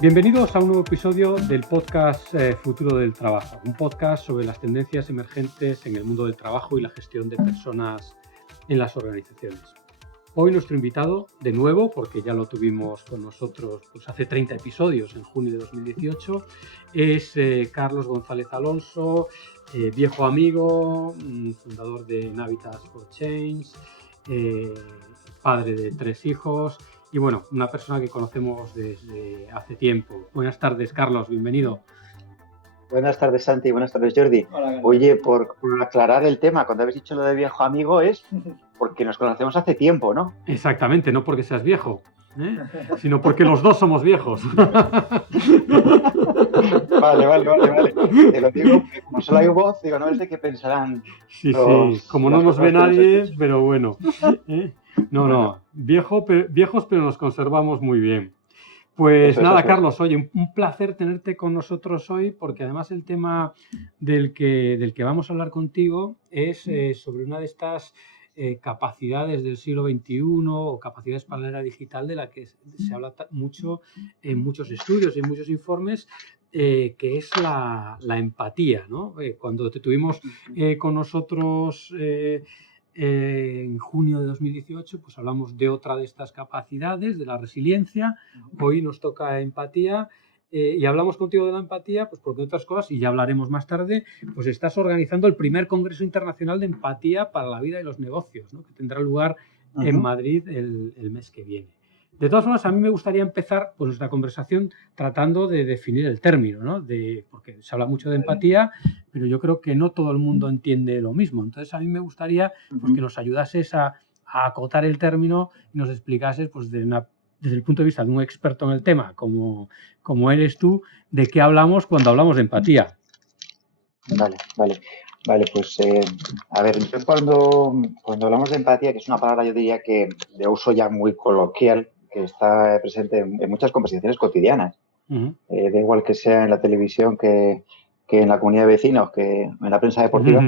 Bienvenidos a un nuevo episodio del podcast Futuro del Trabajo, un podcast sobre las tendencias emergentes en el mundo del trabajo y la gestión de personas en las organizaciones. Hoy nuestro invitado, de nuevo, porque ya lo tuvimos con nosotros pues, hace 30 episodios, en junio de 2018, es Carlos González Alonso, viejo amigo, fundador de Navitas for Change, padre de 3 hijos y bueno, una persona que conocemos desde hace tiempo. Buenas tardes, Carlos, bienvenido. Buenas tardes, Santi. Buenas tardes, Jordi. Hola, oye, por aclarar el tema, cuando habéis dicho lo de viejo amigo es porque nos conocemos hace tiempo, ¿no? Exactamente, no porque seas viejo, sino porque los dos somos viejos. Vale. Te lo digo, como solo hay voz, digo, no sé qué pensarán. Sí, como no nos ve nadie, pero bueno. No, viejos, pero nos conservamos muy bien. Pues eso, nada, Carlos, oye, un placer tenerte con nosotros hoy, porque además el tema del que vamos a hablar contigo es sobre una de estas capacidades del siglo XXI o capacidades para la era digital de la que se habla mucho en muchos estudios y en muchos informes, que es la empatía, ¿no? Cuando te tuvimos con nosotros en junio de 2018, pues hablamos de otra de estas capacidades, de la resiliencia. Hoy nos toca empatía y hablamos contigo de la empatía, pues porque otras cosas, y ya hablaremos más tarde, pues estás organizando el primer Congreso Internacional de Empatía para la Vida y los Negocios, ¿no? Que tendrá lugar en Madrid el mes que viene. De todas formas, a mí me gustaría empezar pues, nuestra conversación tratando de definir el término, ¿no? Porque se habla mucho de empatía, pero yo creo que no todo el mundo entiende lo mismo. Entonces, a mí me gustaría pues, que nos ayudases a acotar el término y nos explicases pues, desde el punto de vista de un experto en el tema, como eres tú, de qué hablamos cuando hablamos de empatía. Vale, pues a ver, yo cuando hablamos de empatía, que es una palabra yo diría que de uso ya muy coloquial, que está presente en muchas conversaciones cotidianas. Da igual que sea en la televisión, que en la comunidad de vecinos, que en la prensa deportiva,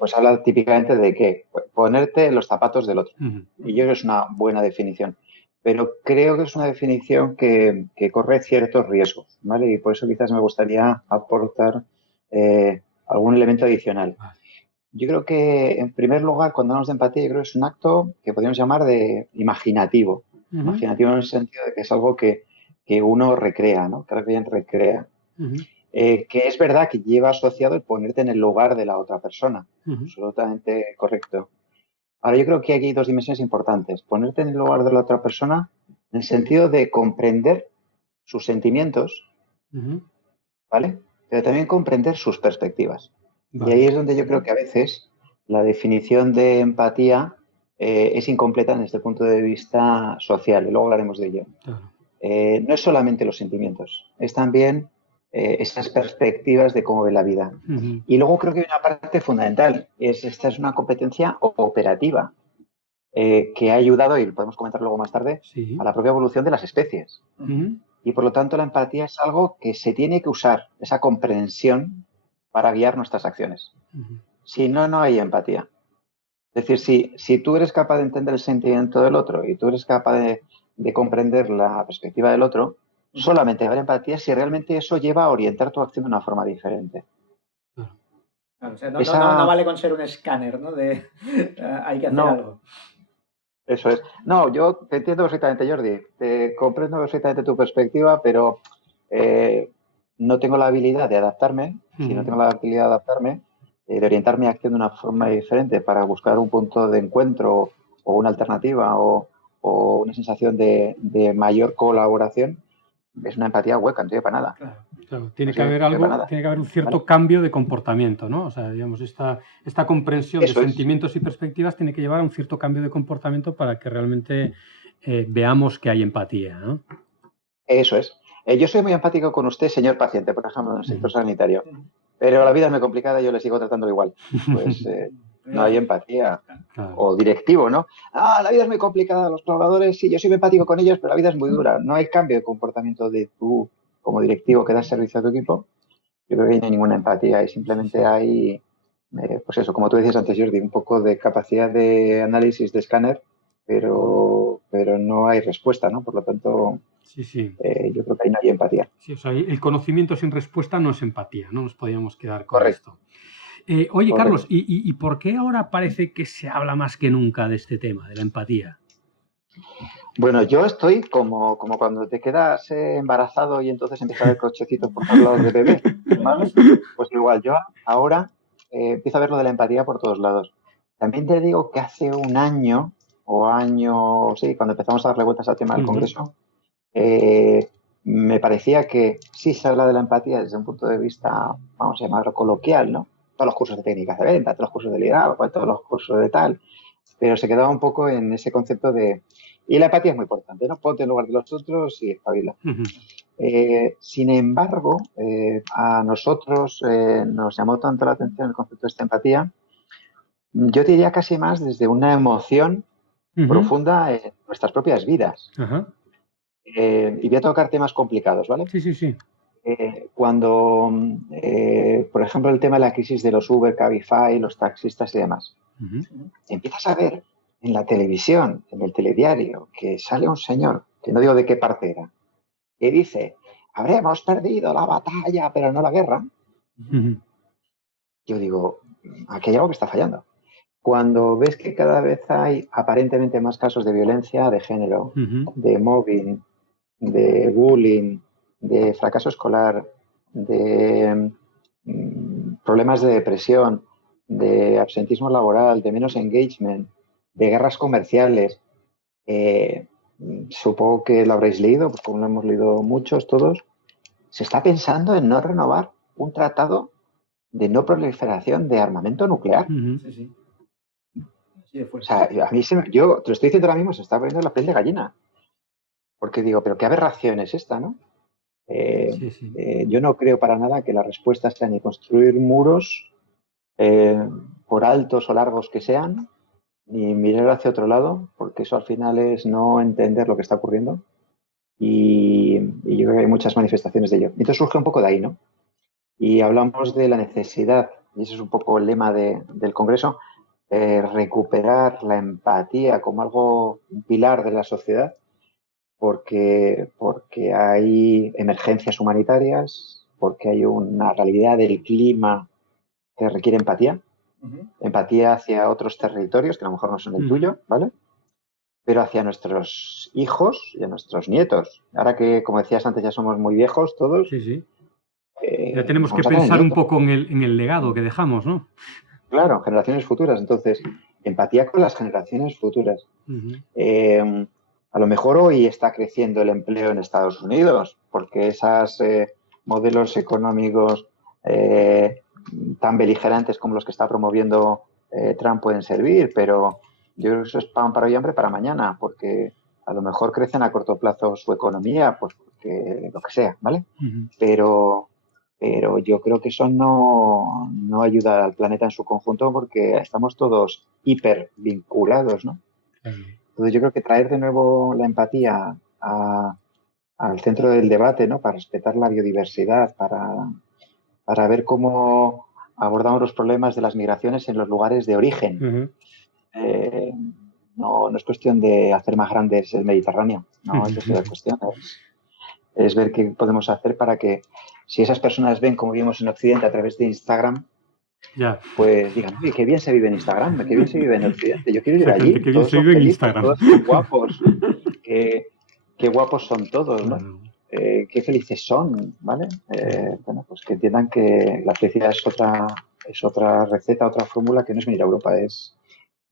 pues habla típicamente de que ponerte en los zapatos del otro. Y yo creo que es una buena definición. Pero creo que es una definición que corre ciertos riesgos, ¿vale? Y por eso quizás me gustaría aportar algún elemento adicional. Yo creo que, en primer lugar, cuando hablamos de empatía, yo creo que es un acto que podríamos llamar de imaginativo. Imaginativo en el sentido de que es algo que uno recrea, ¿no? Que alguien recrea. Que es verdad que lleva asociado el ponerte en el lugar de la otra persona. Absolutamente correcto. Ahora, yo creo que aquí hay dos dimensiones importantes. Ponerte en el lugar de la otra persona en el sentido de comprender sus sentimientos, ¿vale? Pero también comprender sus perspectivas. Vale. Y ahí es donde yo creo que a veces la definición de empatía es incompleta desde el punto de vista social, y luego hablaremos de ello. Claro. No es solamente los sentimientos, es también esas perspectivas de cómo ve la vida. Y luego creo que hay una parte fundamental, esta es una competencia operativa que ha ayudado, y podemos comentar luego más tarde, a la propia evolución de las especies. Y por lo tanto la empatía es algo que se tiene que usar, esa comprensión, para guiar nuestras acciones. Si no, no hay empatía. Es decir, si tú eres capaz de entender el sentimiento del otro y tú eres capaz de comprender la perspectiva del otro, solamente habrá empatía si realmente eso lleva a orientar tu acción de una forma diferente. Claro, o sea, no vale con ser un escáner, ¿no? Hay que hacer algo. Eso es. No, yo te entiendo perfectamente, Jordi. Te comprendo perfectamente tu perspectiva, pero no tengo la habilidad de adaptarme. Si no tengo la habilidad de adaptarme, de orientar mi acción de una forma diferente para buscar un punto de encuentro o una alternativa o una sensación de mayor colaboración, es una empatía hueca, no sirve para nada. Claro, tiene que haber un cierto cambio de comportamiento, ¿no? O sea, digamos, esta comprensión de sentimientos y perspectivas tiene que llevar a un cierto cambio de comportamiento para que realmente veamos que hay empatía, ¿no? Eso es. Yo soy muy empático con usted, señor paciente, por ejemplo, en el sector sanitario, pero la vida es muy complicada y yo le sigo tratando igual. Pues no hay empatía. Claro. O directivo, ¿no? La vida es muy complicada, los colaboradores, sí, yo soy muy empático con ellos, pero la vida es muy dura. No hay cambio de comportamiento de tú, como directivo, que das servicio a tu equipo. Yo creo que no hay ninguna empatía y simplemente hay, pues eso, como tú decías antes, Jordi, un poco de capacidad de análisis de escáner, pero pero no hay respuesta, ¿no? Por lo tanto, sí, sí. Yo creo que ahí no hay empatía. Sí, o sea, el conocimiento sin respuesta no es empatía, no nos podíamos quedar con Correcto. esto. Oye, Correcto. Carlos, ¿y por qué ahora parece que se habla más que nunca de este tema, de la empatía? Bueno, yo estoy como cuando te quedas embarazado y entonces empieza a haber cochecitos por todos lados de bebé, ¿vale? Pues igual, yo ahora empiezo a ver lo de la empatía por todos lados. También te digo que hace un año, sí, cuando empezamos a darle vueltas al tema del Congreso, me parecía que sí se habla de la empatía desde un punto de vista, vamos a llamarlo coloquial, ¿no? Todos los cursos de técnicas de venta, todos los cursos de liderazgo, todos los cursos de tal, pero se quedaba un poco en ese concepto de... Y la empatía es muy importante, ¿no? Ponte en lugar de los otros y espabila. Sin embargo, a nosotros nos llamó tanto la atención el concepto de esta empatía, yo diría casi más desde una emoción profunda en nuestras propias vidas. Y voy a tocar temas complicados, ¿vale? Sí, sí, sí. Cuando, por ejemplo, el tema de la crisis de los Uber, Cabify, los taxistas y demás, empiezas a ver en la televisión, en el telediario, que sale un señor, que no digo de qué parte era, que dice, habremos perdido la batalla, pero no la guerra. Yo digo, aquí hay algo que está fallando. Cuando ves que cada vez hay aparentemente más casos de violencia de género, de mobbing, de bullying, de fracaso escolar, de problemas de depresión, de absentismo laboral, de menos engagement, de guerras comerciales. Supongo que lo habréis leído, pues como lo hemos leído muchos, todos. Se está pensando en no renovar un tratado de no proliferación de armamento nuclear. Sí, sí. O sea, a mí yo te lo estoy diciendo ahora mismo, se está poniendo la piel de gallina. Porque digo, pero qué aberración es esta, ¿no? Yo no creo para nada que la respuesta sea ni construir muros, por altos o largos que sean, ni mirar hacia otro lado, porque eso al final es no entender lo que está ocurriendo. Y yo creo que hay muchas manifestaciones de ello. Entonces surge un poco de ahí, ¿no? Y hablamos de la necesidad, y ese es un poco el lema del Congreso, recuperar la empatía como algo, un pilar de la sociedad, porque hay emergencias humanitarias, porque hay una realidad del clima que requiere empatía, empatía hacia otros territorios que a lo mejor no son el tuyo, ¿vale? Pero hacia nuestros hijos y a nuestros nietos. Ahora que, como decías antes, ya somos muy viejos todos. Sí, sí. Ya tenemos que pensar un poco en el legado que dejamos, ¿no? Claro, generaciones futuras. Entonces, empatía con las generaciones futuras. A lo mejor hoy está creciendo el empleo en Estados Unidos, porque esos modelos económicos tan beligerantes como los que está promoviendo Trump pueden servir, pero yo creo que eso es pan para hoy y hambre para mañana, porque a lo mejor crecen a corto plazo su economía, pues porque lo que sea, ¿vale? Pero yo creo que eso no ayuda al planeta en su conjunto porque estamos todos hiper vinculados, ¿no? Entonces yo creo que traer de nuevo la empatía al centro del debate, ¿no? Para respetar la biodiversidad, para ver cómo abordamos los problemas de las migraciones en los lugares de origen. No es cuestión de hacer más grandes el Mediterráneo, no es esa la cuestión. Es ver qué podemos hacer para que si esas personas ven como vivimos en Occidente a través de Instagram, pues digan, uy, qué bien se vive en Instagram, qué bien se vive en Occidente, yo quiero ir allí, qué bien todos se son vive en felices, Instagram. todos son guapos, qué guapos son todos, ¿no? Qué felices son, ¿vale? Bueno, pues que entiendan que la felicidad es otra receta, otra fórmula que no es venir a Europa, es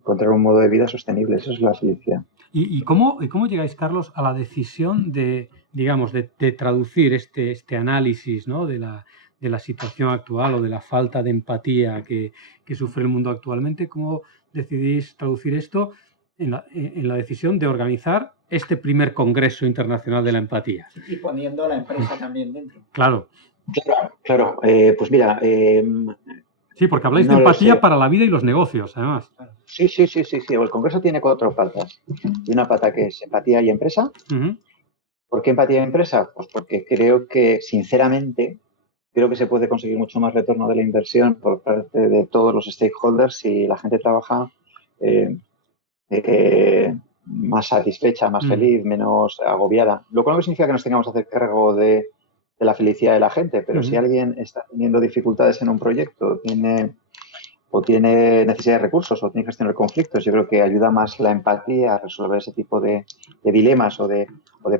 encontrar un modo de vida sostenible, eso es la felicidad. ¿Y cómo llegáis, Carlos, a la decisión de, digamos, de traducir este análisis, ¿no? de la situación actual o de la falta de empatía que sufre el mundo actualmente? ¿Cómo decidís traducir esto en la decisión de organizar este primer Congreso Internacional de la Empatía? Y poniendo a la empresa también dentro. Claro. Claro. Pues mira... Sí, porque habláis de empatía para la vida y los negocios, además. Sí. El Congreso tiene 4 patas. Y una pata que es empatía y empresa. ¿Por qué empatía y empresa? Pues porque creo que, sinceramente, se puede conseguir mucho más retorno de la inversión por parte de todos los stakeholders si la gente trabaja más satisfecha, más feliz, menos agobiada. Lo cual no significa que nos tengamos que hacer cargo de la felicidad de la gente, pero si alguien está teniendo dificultades en un proyecto, tiene necesidad de recursos o tiene que gestionar conflictos, yo creo que ayuda más la empatía a resolver ese tipo de dilemas o de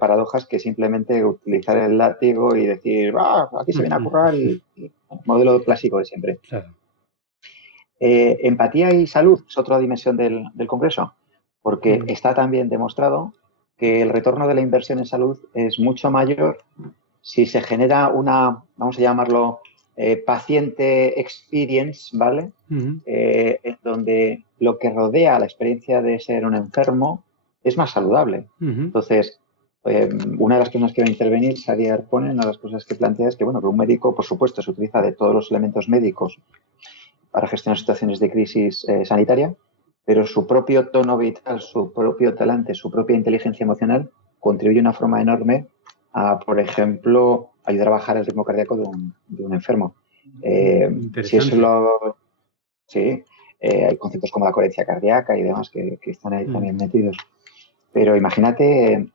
paradojas que simplemente utilizar el látigo y decir, aquí se viene a currar y modelo clásico de siempre. Claro. Empatía y salud es otra dimensión del Congreso, porque está también demostrado que el retorno de la inversión en salud es mucho mayor si se genera una, vamos a llamarlo, paciente experience, ¿vale? En donde lo que rodea la experiencia de ser un enfermo es más saludable. Entonces, una de las personas que va a intervenir, Sadia Arpone, una de las cosas que plantea es que, bueno, que un médico, por supuesto, se utiliza de todos los elementos médicos para gestionar situaciones de crisis sanitaria, pero su propio tono vital, su propio talante, su propia inteligencia emocional contribuye de una forma enorme a, por ejemplo, ayudar a bajar el ritmo cardíaco de un enfermo. Si eso sí, hay conceptos como la coherencia cardíaca y demás que están ahí también metidos. Pero imagínate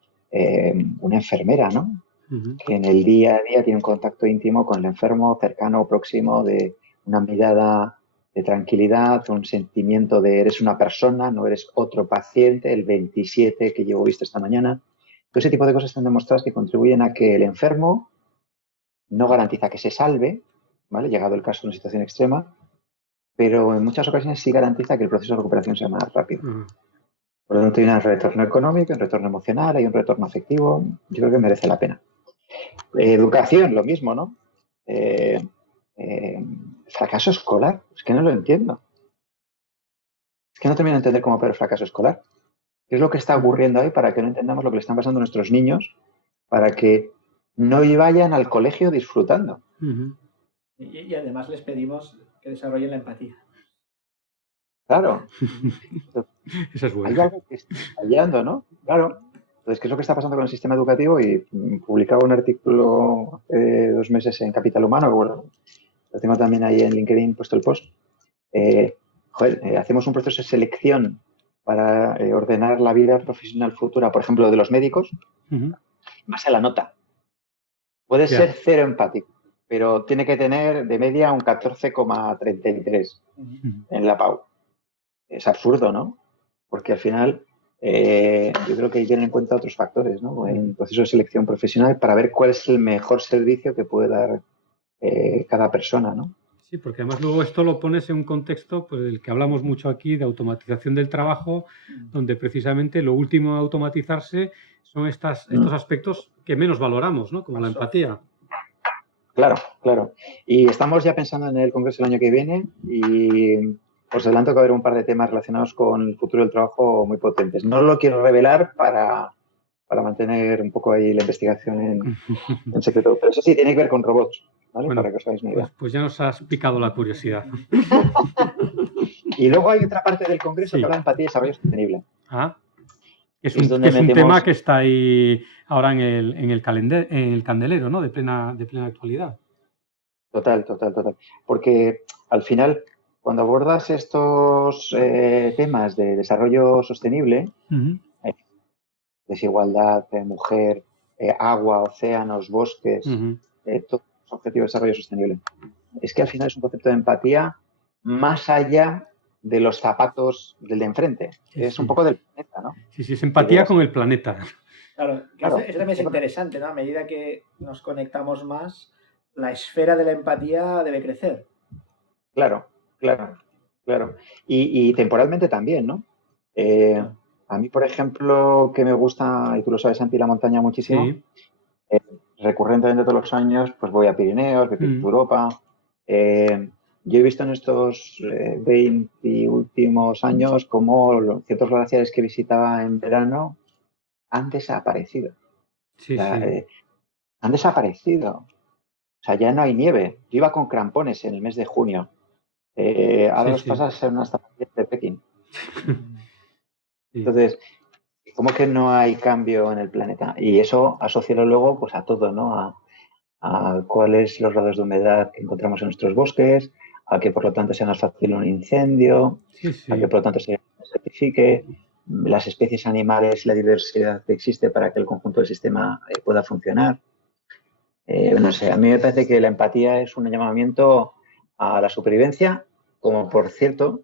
una enfermera, ¿no? Que en el día a día tiene un contacto íntimo con el enfermo, cercano, próximo, de una mirada de tranquilidad, un sentimiento de eres una persona, no eres otro paciente, el 27 que llevo visto esta mañana. Todo ese tipo de cosas están demostradas que contribuyen a que el enfermo no garantiza que se salve, ¿vale? Llegado el caso de una situación extrema, pero en muchas ocasiones sí garantiza que el proceso de recuperación sea más rápido. Por lo tanto, hay un retorno económico, un retorno emocional, hay un retorno afectivo. Yo creo que merece la pena. Educación, lo mismo, ¿no? Fracaso escolar, es que no lo entiendo. Es que no termino de entender cómo opera el fracaso escolar. ¿Qué es lo que está ocurriendo ahí para que no entendamos lo que le están pasando a nuestros niños para que no vayan al colegio disfrutando? Y además les pedimos que desarrollen la empatía. Claro. Eso es bueno. Hay algo que está fallando, ¿no? Claro. Entonces, ¿qué es lo que está pasando con el sistema educativo? Y publicaba un artículo hace 2 meses en Capital Humano, que bueno, lo tengo también ahí en LinkedIn puesto el post. Hacemos un proceso de selección para ordenar la vida profesional futura, por ejemplo, de los médicos, más a la nota. Puede ser 0 empático, pero tiene que tener de media un 14,33 en la PAU. Es absurdo, ¿no? Porque al final yo creo que hay que tener en cuenta otros factores, ¿no? En proceso de selección profesional para ver cuál es el mejor servicio que puede dar cada persona, ¿no? Sí, porque además luego esto lo pones en un contexto pues, del que hablamos mucho aquí de automatización del trabajo, donde precisamente lo último a automatizarse son estos aspectos que menos valoramos, ¿no? Como la empatía. Claro, claro. Y estamos ya pensando en el Congreso el año que viene y os adelanto que va a haber un par de temas relacionados con el futuro del trabajo muy potentes. No lo quiero revelar para mantener un poco ahí la investigación en secreto, pero eso sí, tiene que ver con robots, ¿vale? Bueno, para que os hagáis una idea. Pues ya nos has picado la curiosidad. Y luego hay otra parte del Congreso que habla de empatía y desarrollo sostenible. Es un tema que está ahí ahora en el candelero, ¿no? De plena actualidad. Total. Porque al final, cuando abordas estos temas de desarrollo sostenible, desigualdad, mujer, agua, océanos, bosques, todos los objetivos de desarrollo sostenible, es que al final es un concepto de empatía más allá de los zapatos del de enfrente. Es un poco del planeta, ¿no? Sí, es empatía con el planeta. Claro, eso también es interesante, ¿no? A medida que nos conectamos más, la esfera de la empatía debe crecer. Claro. Y temporalmente también, ¿no? A mí, por ejemplo, que me gusta, y tú lo sabes, Santi, la montaña muchísimo, recurrentemente todos los años, pues voy a Pirineos, voy a Europa. Yo he visto en estos 20 últimos años cómo ciertos glaciares que visitaba en verano han desaparecido. Han desaparecido. O sea, ya no hay nieve. Yo iba con crampones en el mes de junio. Ahora los pasas a ser unas zapatillas de Pekín. Entonces, ¿cómo que no hay cambio en el planeta? Y eso asociarlo luego pues, a todo, ¿no? A cuáles los grados de humedad que encontramos en nuestros bosques, a que por lo tanto sea más fácil un incendio, a que por lo tanto se certifique. las especies animales, la diversidad que existe para que el conjunto del sistema pueda funcionar. No sé, a mí me parece que la empatía es un llamamiento a la supervivencia, como por cierto,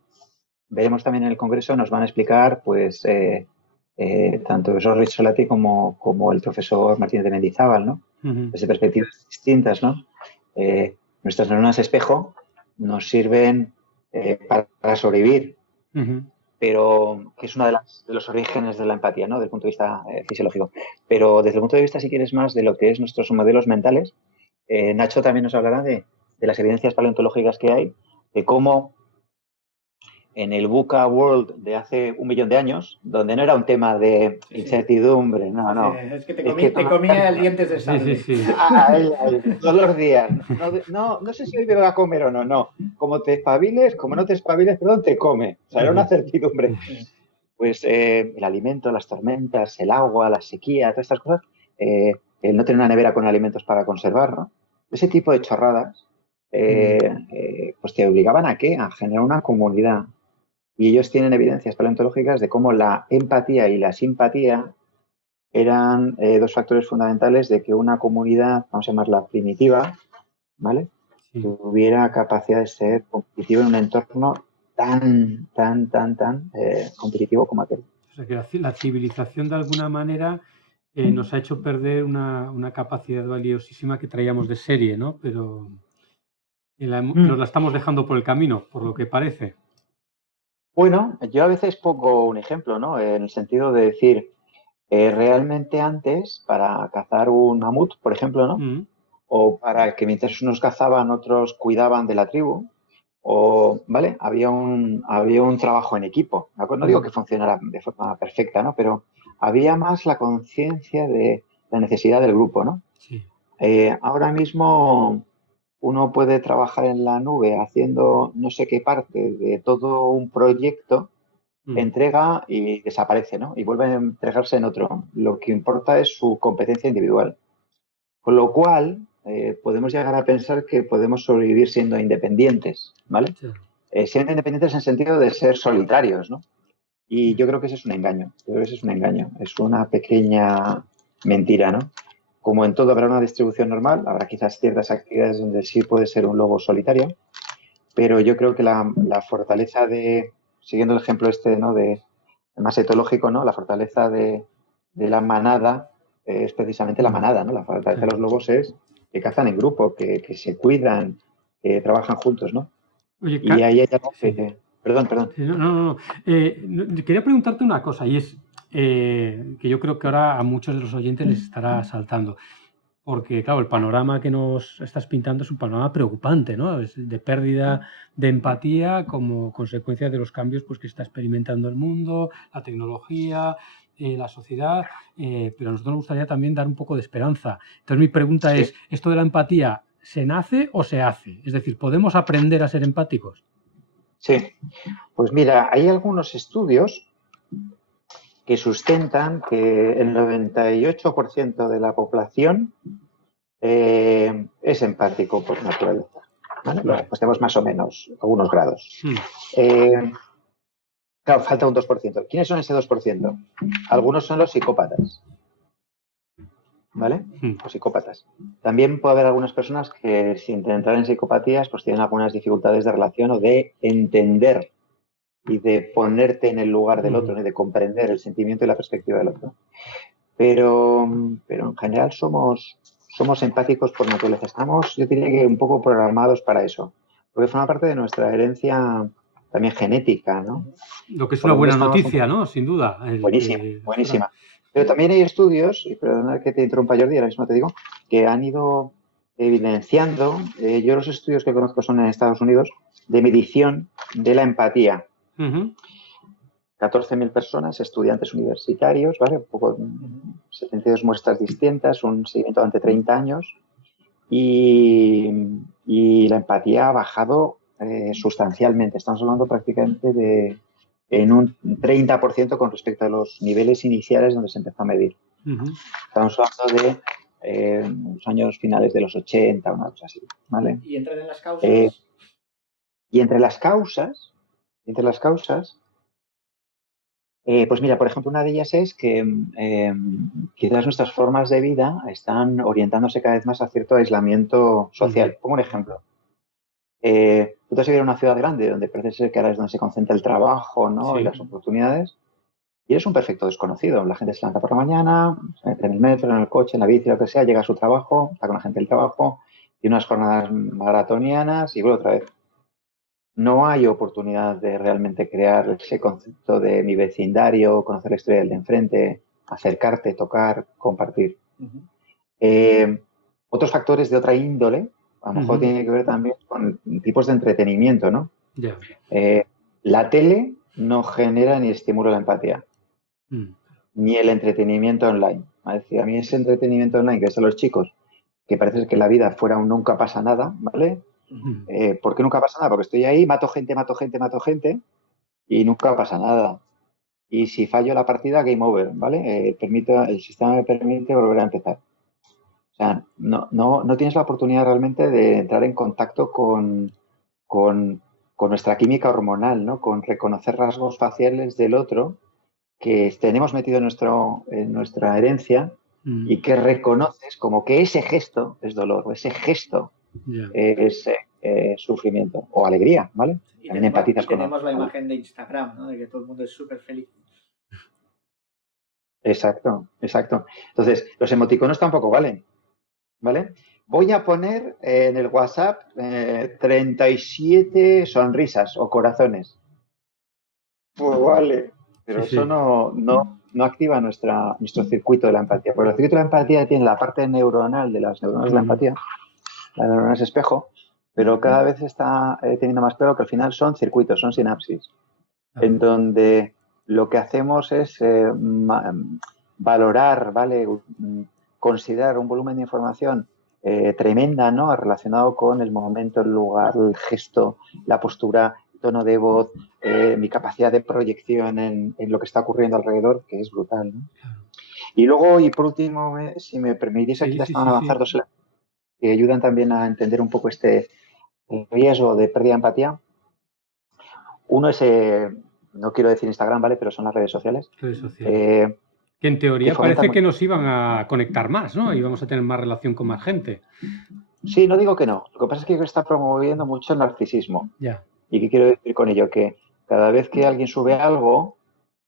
veremos también en el Congreso, nos van a explicar pues tanto el profesor Rizzolatti como el profesor Martínez de Mendizábal, ¿no? Desde perspectivas distintas, ¿no? Nuestras neuronas espejo nos sirven para sobrevivir, pero que es uno de los orígenes de la empatía, ¿no? Desde el punto de vista fisiológico. Pero desde el punto de vista, si quieres, más de lo que es nuestros modelos mentales, Nacho también nos hablará de las evidencias paleontológicas que hay, de cómo en el VUCA World de hace 1 millón de años, donde no era un tema de incertidumbre, no. Es que te comía el dientes de sable. Sí. Todos los días. No sé si hoy me voy a comer o no. Como no te espabiles, perdón, te come. O sea, era una certidumbre. Pues el alimento, las tormentas, el agua, la sequía, todas estas cosas, el no tener una nevera con alimentos para conservar, ¿no? Ese tipo de chorradas, pues te obligaban ¿a qué? A generar una comunidad. Y ellos tienen evidencias paleontológicas de cómo la empatía y la simpatía eran 2 factores fundamentales de que una comunidad, vamos a llamarla primitiva, ¿vale? Sí. Tuviera capacidad de ser competitiva en un entorno tan competitivo como aquel. O sea, que la civilización de alguna manera nos ha hecho perder una capacidad valiosísima que traíamos de serie, ¿no? Pero nos la estamos dejando por el camino, por lo que parece. Bueno, yo a veces pongo un ejemplo, ¿no? En el sentido de decir, realmente antes, para cazar un mamut, por ejemplo, ¿no? O para que mientras unos cazaban, otros cuidaban de la tribu, ¿vale? Había un trabajo en equipo. No digo que funcionara de forma perfecta, ¿no? Pero había más la conciencia de la necesidad del grupo, ¿no? Sí. Ahora mismo uno puede trabajar en la nube haciendo no sé qué parte de todo un proyecto, entrega y desaparece, ¿no? Y vuelve a entregarse en otro. Lo que importa es su competencia individual. Con lo cual, podemos llegar a pensar que podemos sobrevivir siendo independientes, ¿vale? Sí. Siendo independientes en el sentido de ser solitarios, ¿no? Y yo creo que ese es un engaño. Es una pequeña mentira, ¿no? Como en todo habrá una distribución normal, habrá quizás ciertas actividades donde sí puede ser un lobo solitario, pero yo creo que la fortaleza siguiendo el ejemplo ¿no? más etológico, ¿no? La fortaleza de la manada es precisamente la manada, ¿no? La fortaleza de los lobos es que cazan en grupo, que se cuidan, que trabajan juntos, ¿no? Oye, y ahí hay algo que... Perdón. Sí, no. Quería preguntarte una cosa, y es que yo creo que ahora a muchos de los oyentes les estará saltando. Porque, claro, el panorama que nos estás pintando es un panorama preocupante, ¿no? Es de pérdida de empatía como consecuencia de los cambios pues, que está experimentando el mundo, la tecnología, la sociedad, pero a nosotros nos gustaría también dar un poco de esperanza. Entonces, mi pregunta es, ¿esto de la empatía se nace o se hace? Es decir, ¿podemos aprender a ser empáticos? Sí, pues mira, hay algunos estudios que sustentan que el 98% de la población es empático por naturaleza. ¿Vale? Bueno, pues tenemos más o menos algunos grados. Claro, falta un 2%. ¿Quiénes son ese 2%? Algunos son los psicópatas. ¿Vale? Los psicópatas. También puede haber algunas personas que, sin entrar en psicopatías, pues tienen algunas dificultades de relación o de entender y de ponerte en el lugar del otro, ¿no? De comprender el sentimiento y la perspectiva del otro. Pero en general somos empáticos por naturaleza. Estamos, yo diría que un poco programados para eso, porque forma parte de nuestra herencia también genética, ¿no? Lo que es una buena noticia, ¿no? Sin duda. Buenísima. Pero también hay estudios, y perdona que te interrumpa, Jordi, ahora mismo te digo, que han ido evidenciando, yo los estudios que conozco son en Estados Unidos, de medición de la empatía. 14.000 personas, estudiantes universitarios, ¿vale? Un poco 72 muestras distintas, un seguimiento durante 30 años y la empatía ha bajado sustancialmente. Estamos hablando prácticamente en un 30% con respecto a los niveles iniciales donde se empezó a medir. Estamos hablando de los años finales de los 80, una cosa así, ¿vale? ¿Y entran en las causas? Y entre las causas, Pues mira, por ejemplo, una de ellas es que quizás nuestras formas de vida están orientándose cada vez más a cierto aislamiento social. Pongo un ejemplo. Tú te has ido a una ciudad grande donde parece ser que ahora es donde se concentra el trabajo, ¿no? Sí. Y las oportunidades. Y eres un perfecto desconocido. La gente se levanta por la mañana, se mete en el metro, en el coche, en la bici, lo que sea, llega a su trabajo, está con la gente del trabajo, tiene unas jornadas maratonianas y vuelve otra vez. No hay oportunidad de realmente crear ese concepto de mi vecindario, conocer la historia del de enfrente, acercarte, tocar, compartir. Otros factores de otra índole, a lo mejor tiene que ver también con tipos de entretenimiento, ¿no? Yeah. La tele no genera ni estimula la empatía, ni el entretenimiento online. Es decir, a mí ese entretenimiento online que es a los chicos, que parece que la vida fuera un nunca pasa nada, ¿vale? ¿Por qué nunca pasa nada? Porque estoy ahí, mato gente y nunca pasa nada. Y si fallo la partida, game over, ¿vale? El sistema me permite volver a empezar. O sea, no tienes la oportunidad realmente de entrar en contacto con nuestra química hormonal, ¿no? Con reconocer rasgos faciales del otro que tenemos metido en nuestra herencia y que reconoces como que ese gesto es dolor o ese gesto es sufrimiento o alegría, ¿vale? Y también tenemos la imagen de Instagram, ¿no? De que todo el mundo es súper feliz. Exacto. Entonces, los emoticonos tampoco valen, ¿vale? Voy a poner en el WhatsApp 37 sonrisas o corazones. Pues vale, pero eso no activa nuestro circuito de la empatía. Porque el circuito de la empatía tiene la parte neuronal de las neuronas de la empatía, las neuronas espejo, pero cada vez está teniendo más claro que al final son circuitos, son sinapsis, en donde lo que hacemos es valorar, ¿vale? Considerar un volumen de información tremenda, ¿no? Relacionado con el momento, el lugar, el gesto, la postura, el tono de voz, mi capacidad de proyección en lo que está ocurriendo alrededor, que es brutal, ¿no? Y luego, y por último, si me permitís, aquí estaban avanzando dos que ayudan también a entender un poco este riesgo de pérdida de empatía. Uno es, no quiero decir Instagram, ¿vale? Pero son las redes sociales. Que en teoría parece que nos iban a conectar más, ¿no? Y vamos a tener más relación con más gente. Sí, no digo que no. Lo que pasa es que está promoviendo mucho el narcisismo. Ya. ¿Y qué quiero decir con ello? Que cada vez que alguien sube algo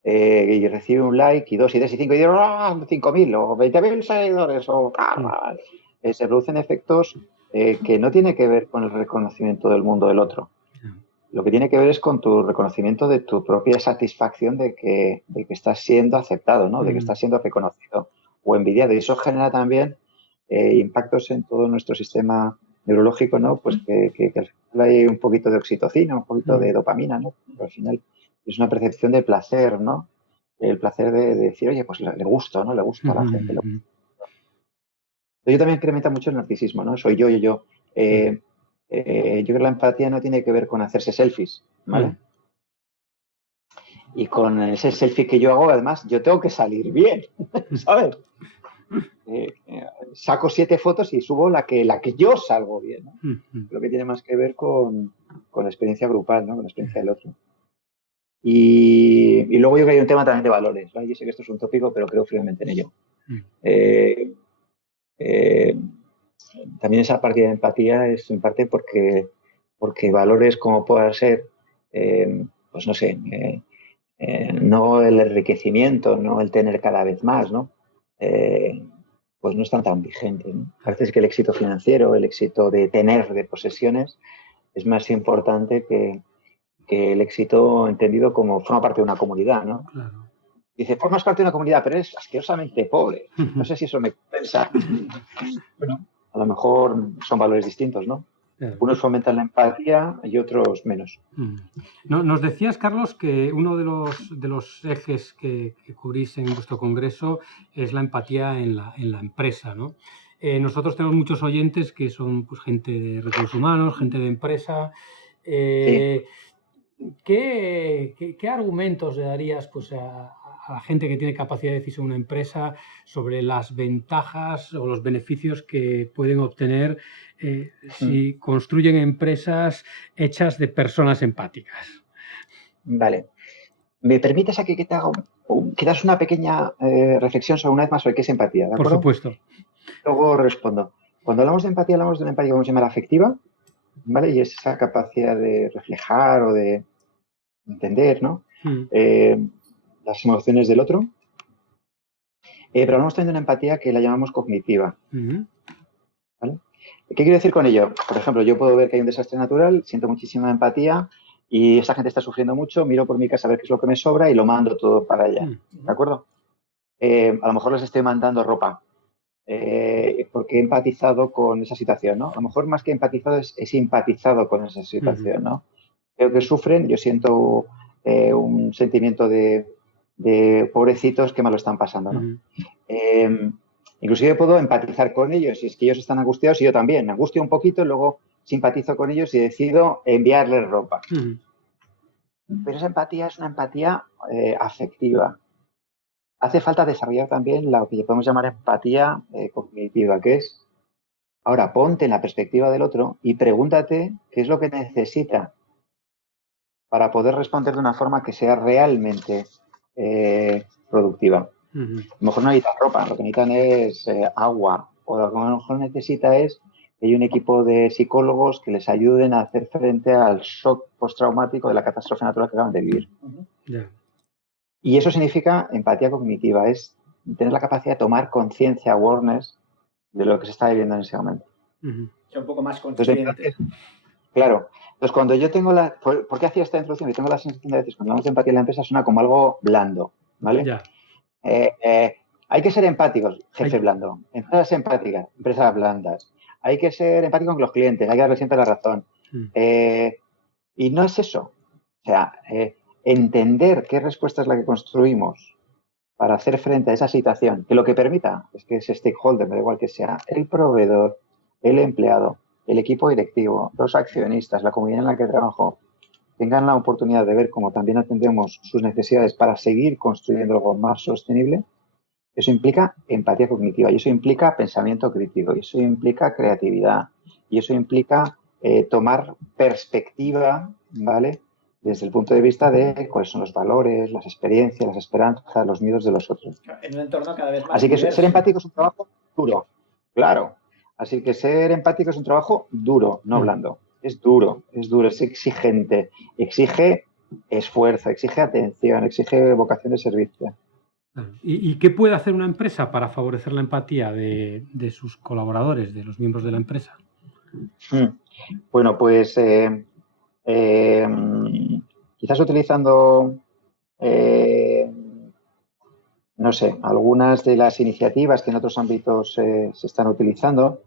y recibe un like y 2 y 3 y 5 y 5.000 o 20.000 seguidores o se producen efectos que no tienen que ver con el reconocimiento del mundo del otro. Lo que tiene que ver es con tu reconocimiento de tu propia satisfacción de que estás siendo aceptado, ¿no? De que estás siendo reconocido o envidiado. Y eso genera también impactos en todo nuestro sistema neurológico, ¿no? Pues que al final hay un poquito de oxitocina, un poquito de dopamina, ¿no? Pero al final es una percepción de placer, ¿no? El placer de decir, oye, pues le gusto, ¿no? Le gusta a la gente. Yo también incrementa mucho el narcisismo, ¿no? Soy yo. Yo creo que la empatía no tiene que ver con hacerse selfies, ¿vale? Y con ese selfie que yo hago, además, yo tengo que salir bien, ¿sabes? Saco 7 fotos y subo la que yo salgo bien, ¿no? Lo que tiene más que ver con la experiencia grupal, ¿no? Con la experiencia del otro. Y luego yo creo que hay un tema también de valores, ¿vale? Yo sé que esto es un tópico, pero creo firmemente en ello. También esa partida de empatía es en parte porque valores como puedan ser, pues no sé, no el enriquecimiento, no el tener cada vez más, ¿no? Pues no están tan vigentes, ¿no? Parece que el éxito financiero, el éxito de tener, de posesiones, es más importante que el éxito entendido como forma parte de una comunidad, ¿no? Claro. Dice, formas parte de una comunidad, pero eres asquerosamente pobre. No sé si eso me compensa. Bueno, a lo mejor son valores distintos, ¿no? Unos fomentan la empatía y otros menos. Nos decías, Carlos, que uno de los ejes que cubrís en vuestro congreso es la empatía en la empresa, ¿no? Nosotros tenemos muchos oyentes que son pues, gente de recursos humanos, gente de empresa. Sí. ¿Qué argumentos le darías pues, a la gente que tiene capacidad de decisión en una empresa sobre las ventajas o los beneficios que pueden obtener si construyen empresas hechas de personas empáticas? Vale. ¿Me permites aquí que te haga quizás una pequeña reflexión sobre una vez más sobre qué es empatía, ¿de acuerdo? Por supuesto. Luego respondo. Cuando hablamos de empatía, hablamos de una empatía que vamos a llamar afectiva, ¿vale? Y es esa capacidad de reflejar o de entender, ¿no? Las emociones del otro. Pero hablamos también de una empatía que la llamamos cognitiva. ¿Vale? ¿Qué quiero decir con ello? Por ejemplo, yo puedo ver que hay un desastre natural, siento muchísima empatía y esa gente está sufriendo mucho, miro por mi casa a ver qué es lo que me sobra y lo mando todo para allá. ¿De acuerdo? A lo mejor les estoy mandando ropa porque he empatizado con esa situación, ¿no? A lo mejor más que empatizado es simpatizado con esa situación, ¿no? Creo que sufren, yo siento un sentimiento de pobrecitos que me lo están pasando, ¿no? Inclusive puedo empatizar con ellos, si es que ellos están angustiados y yo también. Me angustio un poquito, luego simpatizo con ellos y decido enviarles ropa. Pero esa empatía es una empatía afectiva. Hace falta desarrollar también lo que podemos llamar empatía cognitiva, que es, ahora ponte en la perspectiva del otro y pregúntate qué es lo que necesita para poder responder de una forma que sea realmente productiva. A lo mejor no necesitan ropa, lo que necesitan es agua, o lo que a lo mejor necesita es que hay un equipo de psicólogos que les ayuden a hacer frente al shock postraumático de la catástrofe natural que acaban de vivir. Y eso significa empatía cognitiva, es tener la capacidad de tomar conciencia, awareness, de lo que se está viviendo en ese momento. Un poco más consciente. Entonces, claro. Entonces, cuando yo tengo la... ¿Por qué hacía esta introducción? Yo tengo la sensación de veces, cuando hablamos de empatía en la empresa, suena como algo blando, ¿vale? Hay que ser empáticos, jefe blando. Empresas empáticas, empresas blandas. Hay que ser empático con los clientes, hay que darle siempre la razón. Y no es eso. O sea, entender qué respuesta es la que construimos para hacer frente a esa situación, que lo que permita es que ese stakeholder, me da igual que sea el proveedor, el empleado, el equipo directivo, los accionistas, la comunidad en la que trabajo, tengan la oportunidad de ver cómo también atendemos sus necesidades para seguir construyendo algo más sostenible. Eso implica empatía cognitiva y eso implica pensamiento crítico y eso implica creatividad y eso implica tomar perspectiva, ¿vale? Desde el punto de vista de cuáles son los valores, las experiencias, las esperanzas, los miedos de los otros. En un entorno cada vez más Así que diverso. ser empático es un trabajo duro, claro. Así que ser empático es un trabajo duro, no blando. Es duro, es exigente, exige esfuerzo, exige atención, exige vocación de servicio. ¿Y qué puede hacer una empresa para favorecer la empatía de sus colaboradores, de los miembros de la empresa? Bueno, pues quizás utilizando, no sé, algunas de las iniciativas que en otros ámbitos se están utilizando.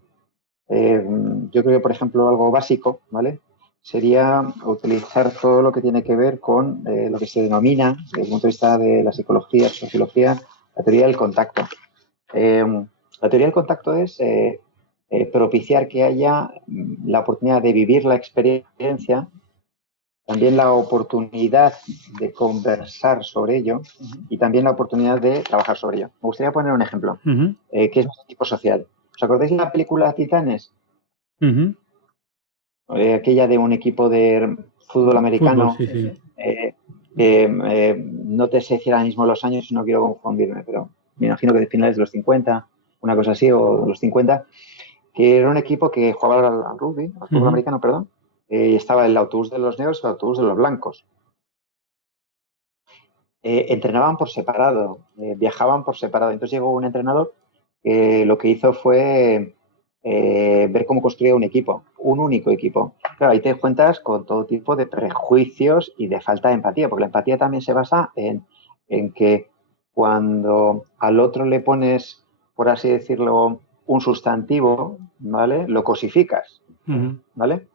Yo creo que, por ejemplo, algo básico, ¿vale? Sería utilizar todo lo que tiene que ver con lo que se denomina, desde el punto de vista de la psicología, sociología, la teoría del contacto. La teoría del contacto es propiciar que haya la oportunidad de vivir la experiencia, también la oportunidad de conversar sobre ello y también la oportunidad de trabajar sobre ello. Me gustaría poner un ejemplo, que es nuestro tipo social. ¿Os acordáis de la película Titanes? Aquella de un equipo de fútbol americano. Fútbol, sí. No te sé decir ahora mismo los años, no quiero confundirme, pero me imagino que de finales de los 50, una cosa así, o de los 50, que era un equipo que jugaba al rugby, al fútbol americano, perdón, y estaba el autobús de los negros y el autobús de los blancos. Entrenaban por separado, viajaban por separado. Entonces llegó un entrenador que lo que hizo fue ver cómo construía un equipo, un único equipo. Claro, ahí te cuentas con todo tipo de prejuicios y de falta de empatía, porque la empatía también se basa en que cuando al otro le pones, por así decirlo, un sustantivo, ¿vale? Lo cosificas, ¿vale?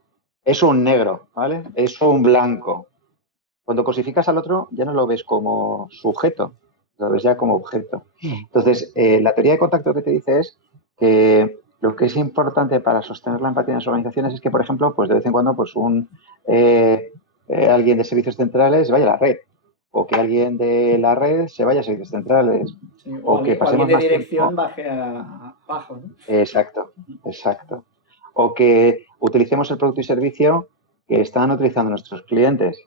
Es un negro, ¿vale? Es un blanco. Cuando cosificas al otro ya no lo ves como sujeto, lo ves ya como objeto. Entonces, la teoría de contacto que te dice es que lo que es importante para sostener la empatía en las organizaciones es que, por ejemplo, pues de vez en cuando pues alguien de servicios centrales vaya a la red, o que alguien de la red se vaya a servicios centrales, sí, o que pasemos alguien de dirección baje abajo, ¿no? Exacto. O que utilicemos el producto y servicio que están utilizando nuestros clientes.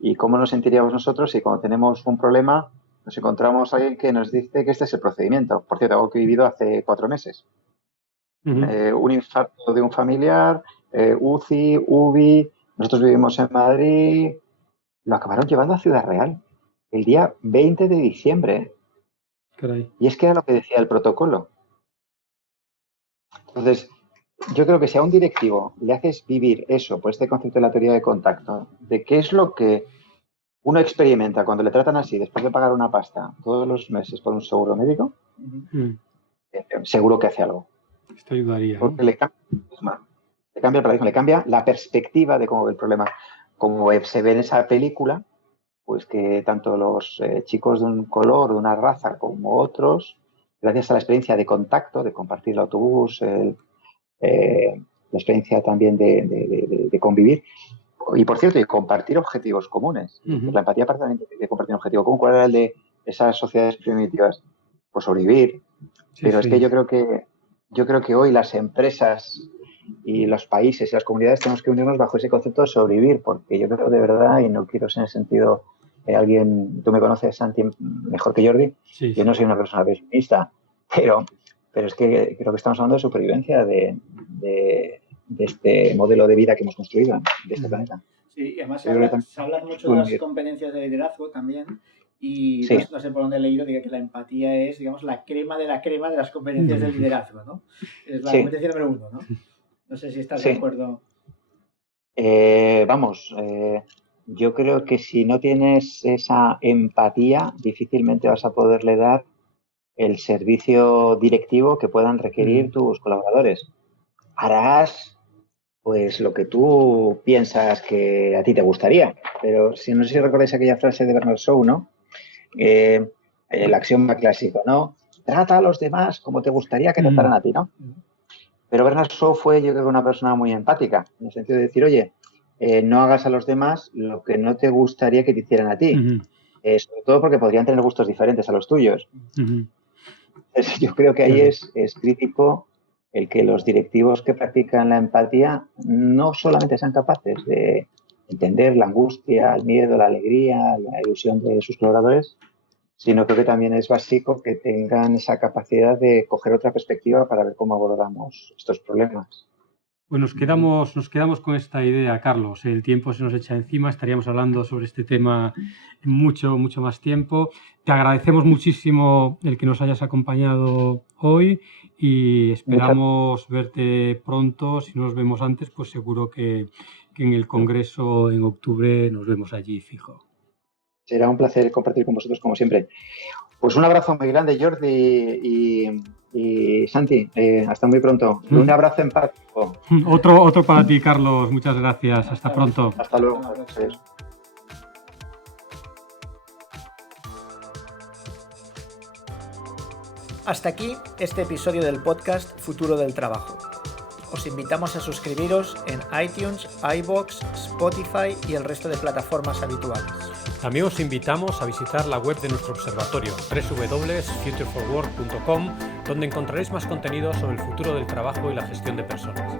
¿Y cómo nos sentiríamos nosotros si cuando tenemos un problema nos encontramos a alguien que nos dice que este es el procedimiento. Por cierto, algo que he vivido hace 4 meses. Un infarto de un familiar, UCI, UBI, nosotros vivimos en Madrid, lo acabaron llevando a Ciudad Real el día 20 de diciembre. Caray. Y es que era lo que decía el protocolo. Entonces, yo creo que si a un directivo le haces vivir eso, por este concepto de la teoría de contacto, de qué es lo que uno experimenta cuando le tratan así, después de pagar una pasta todos los meses por un seguro médico, seguro que hace algo. Esto ayudaría. Porque le cambia el paradigma, le cambia la perspectiva de cómo ve el problema. Como se ve en esa película, pues que tanto los chicos de un color, de una raza, como otros, gracias a la experiencia de contacto, de compartir el autobús, la experiencia también de convivir, y por cierto, y compartir objetivos comunes. La empatía parte también de compartir un objetivo común. ¿Cuál era el de esas sociedades primitivas? Pues sobrevivir. Pero es que yo creo que hoy las empresas y los países y las comunidades tenemos que unirnos bajo ese concepto de sobrevivir, porque yo creo de verdad, y no quiero ser en el sentido tú me conoces, Santi, mejor que Jordi, yo no soy una persona pesimista, pero es que creo que estamos hablando de supervivencia de este modelo de vida que hemos construido, de este planeta. Sí, y además se habla mucho de las competencias de liderazgo también, y no sé por dónde he leído, diga que la empatía es, digamos, la crema de las competencias del liderazgo, ¿no? Es la competencia número 1, ¿no? No sé si estás de acuerdo. Yo creo que si no tienes esa empatía, difícilmente vas a poderle dar el servicio directivo que puedan requerir tus colaboradores. Harás pues lo que tú piensas que a ti te gustaría, pero no sé si recordáis aquella frase de Bernard Shaw, ¿no? El axioma clásico, ¿no? Trata a los demás como te gustaría que trataran a ti, ¿no? Pero Bernard Shaw fue, yo creo, una persona muy empática, en el sentido de decir, oye, no hagas a los demás lo que no te gustaría que te hicieran a ti. Sobre todo porque podrían tener gustos diferentes a los tuyos. Yo creo que ahí es crítico el que los directivos que practican la empatía no solamente sean capaces de entender la angustia, el miedo, la alegría, la ilusión de sus colaboradores, sino creo que también es básico que tengan esa capacidad de coger otra perspectiva para ver cómo abordamos estos problemas. Pues nos quedamos con esta idea, Carlos. El tiempo se nos echa encima, estaríamos hablando sobre este tema mucho más tiempo. Te agradecemos muchísimo el que nos hayas acompañado hoy y esperamos verte pronto. Si no nos vemos antes, pues seguro que en el Congreso en octubre nos vemos allí, fijo. Será un placer compartir con vosotros, como siempre. Pues un abrazo muy grande, Jordi y Santi. Hasta muy pronto. Un abrazo empático. Otro para ti, Carlos. Muchas gracias. Hasta pronto. Hasta luego. Hasta aquí este episodio del podcast Futuro del Trabajo. Os invitamos a suscribiros en iTunes, iVoox, Spotify y el resto de plataformas habituales. También os invitamos a visitar la web de nuestro observatorio, www.futureforwork.com, donde encontraréis más contenido sobre el futuro del trabajo y la gestión de personas.